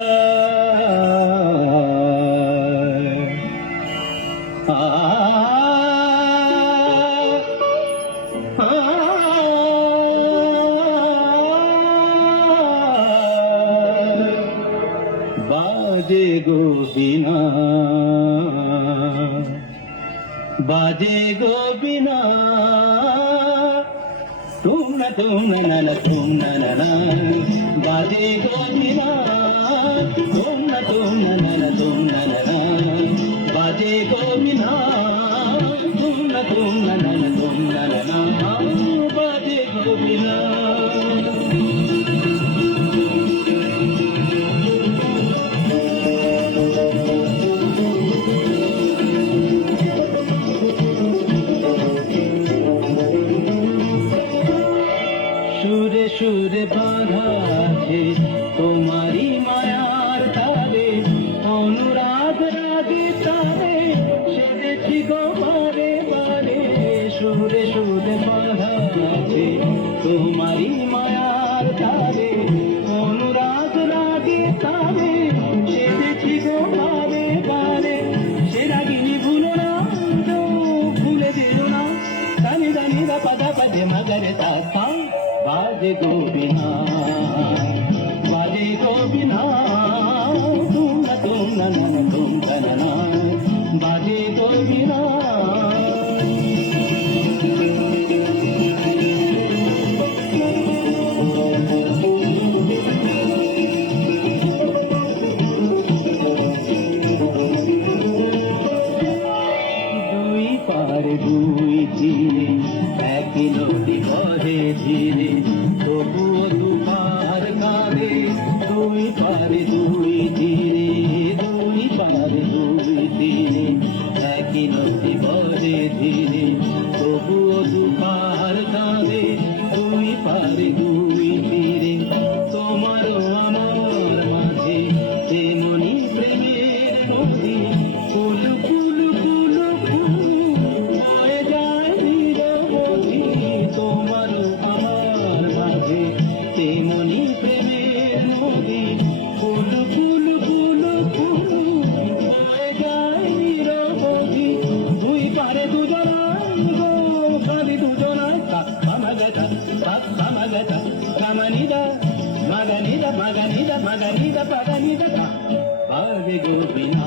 বাজে গো বিনা, বাজে গো বিনা, তুম না না তুম না না, বাজে গো বিনা, তুম না না তুম না না, বাজে গো বিনা, তুম না না তুম না না, বাজে গো বিনা। সুরে সুরে বাঁধা আছে তোমারি মায়ার তালে, অনুরাগ রাগে তালে সেদেছি গো বারে বারে। সুরে সুরে বাঁধা আছে তোমারি মায়ার তালে, অনুরাগ রাগে তালে সেদেছি গো বারে বারে। সে রাগিনী ভুলো না, ভুলে দিল না, দানি দানি দা পাদা পাজে মগরে তা পা। বাজে গো বিনা, বাজে গো বিনা, তুম না তুম না তুম না, বাজে গো বিনা। দুই পারে দুই তীরে একই নদী বহে ধীরে, তবুও দুপার কাঁদে। দুই পারে দুই তীরে, দুই পারে দুই তীরে একই নদী বহে ধীরে, তবুও দুপার কাঁদে। দুই পারে দুই তীরে তোমারও আমার মাঝে তেমনি প্রেমের নদী, কুলু কুলু কুলু কুলু বয়ে যায় নিরবধি। তোমারও আমার মাঝে তেমনি প্রেমের নদী, কুলু কুলু কুলু কুলু বয়ে যায় নিরবধি। দুই পারে দুজনা গো খালি দুজনায়, কামাগা কামাগা কামানিদা মাগানিদা মাগানিদা মাগানিদা পাগানিদা। বাজে গো বিনা।